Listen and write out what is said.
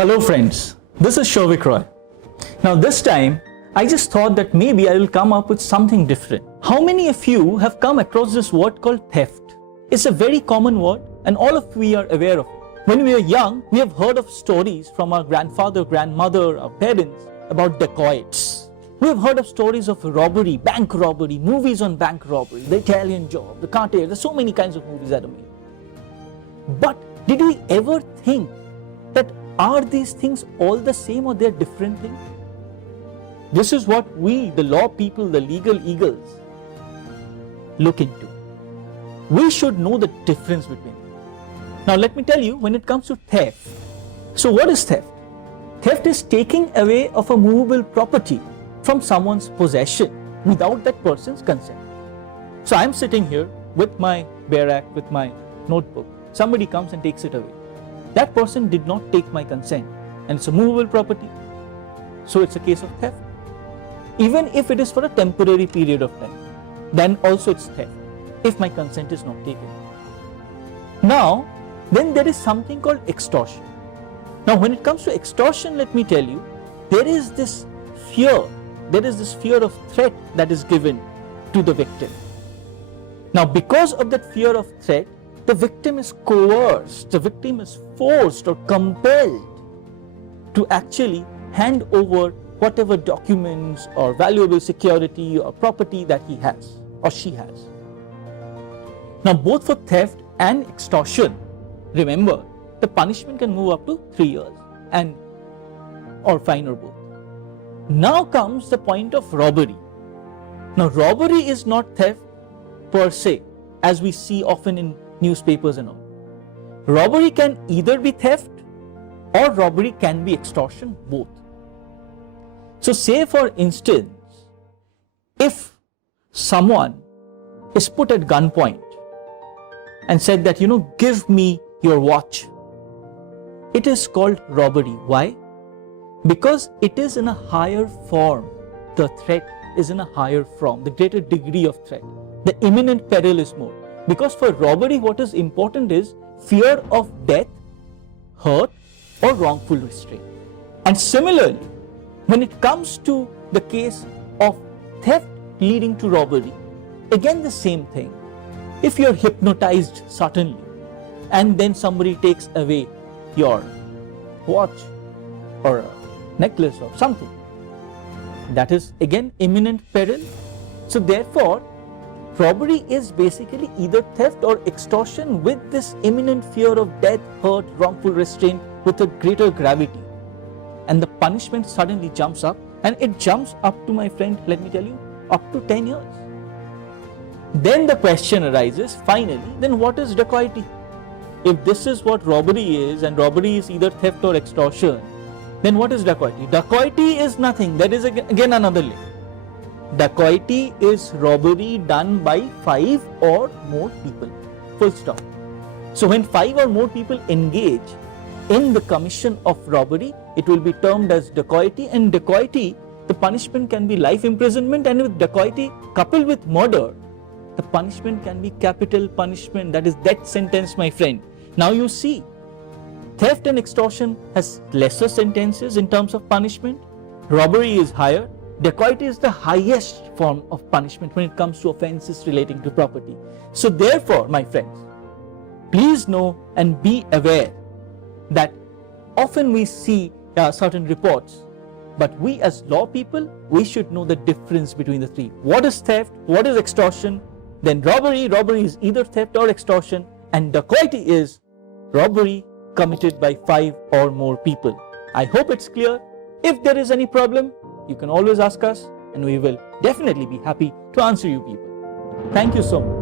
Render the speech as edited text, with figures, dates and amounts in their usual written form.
Hello friends, this is Shouvik Roy. Now this time, I just thought that maybe I will come up with something different. How many of you have come across this word called theft? It's a very common word and all of we are aware of it. When we are young, we have heard of stories from our grandfather, grandmother, our parents about dacoits. We have heard of stories of robbery, bank robbery, movies on bank robbery, the Italian Job, the cartel. There's so many kinds of movies that are made. But did we ever think that are these things all the same or they're different things? This is what we, the law people, the legal eagles, look into. We should know the difference between them. Now let me tell you, when it comes to theft, so what is theft? Theft is taking away of a movable property from someone's possession without that person's consent. So I'm sitting here with my bare act, with my notebook. Somebody comes and takes it away. That person did not take my consent and it's a movable property. So it's a case of theft. Even if it is for a temporary period of time, then also it's theft if my consent is not taken. Now, then there is something called extortion. Now when it comes to extortion, let me tell you, there is this fear of threat that is given to the victim. Now because of that fear of threat, the victim is coerced, the victim is forced or compelled to actually hand over whatever documents or valuable security or property that he has or she has. Now both for theft and extortion, remember, the punishment can move up to 3 years and or fine or both. Now comes the point of robbery. Now robbery is not theft per se, as we see often in newspapers and all. Robbery can either be theft or robbery can be extortion, both. So say for instance, if someone is put at gunpoint and said that, give me your watch, it is called robbery. Why? Because it is in a higher form. The threat is in a higher form, the greater degree of threat. The imminent peril is more. Because for robbery, what is important is fear of death, hurt, or wrongful restraint. And similarly, when it comes to the case of theft leading to robbery, again the same thing. If you're hypnotized suddenly, and then somebody takes away your watch or a necklace or something, that is again imminent peril. So therefore, robbery is basically either theft or extortion with this imminent fear of death, hurt, wrongful restraint with a greater gravity. And the punishment suddenly jumps up, and it jumps up to, my friend, let me tell you, up to 10 years. Then the question arises, finally, then what is dacoity? If this is what robbery is, and robbery is either theft or extortion, then what is dacoity? Dacoity is nothing. That is again another link. Dacoity is robbery done by 5 or more people. Full stop. So when 5 or more people engage in the commission of robbery, it will be termed as dacoity. And dacoity, the punishment can be life imprisonment, and with dacoity coupled with murder, the punishment can be capital punishment, that is death sentence, my friend. Now you see, theft and extortion has lesser sentences in terms of punishment. Robbery is higher. Dacoity is the highest form of punishment when it comes to offenses relating to property. So therefore, my friends, please know and be aware that often we see certain reports, but we as law people, we should know the difference between the three. What is theft? What is extortion? Then robbery. Robbery is either theft or extortion, and dacoity is robbery committed by 5 or more people. I hope it's clear. If there is any problem, you can always ask us and we will definitely be happy to answer you people. Thank you so much.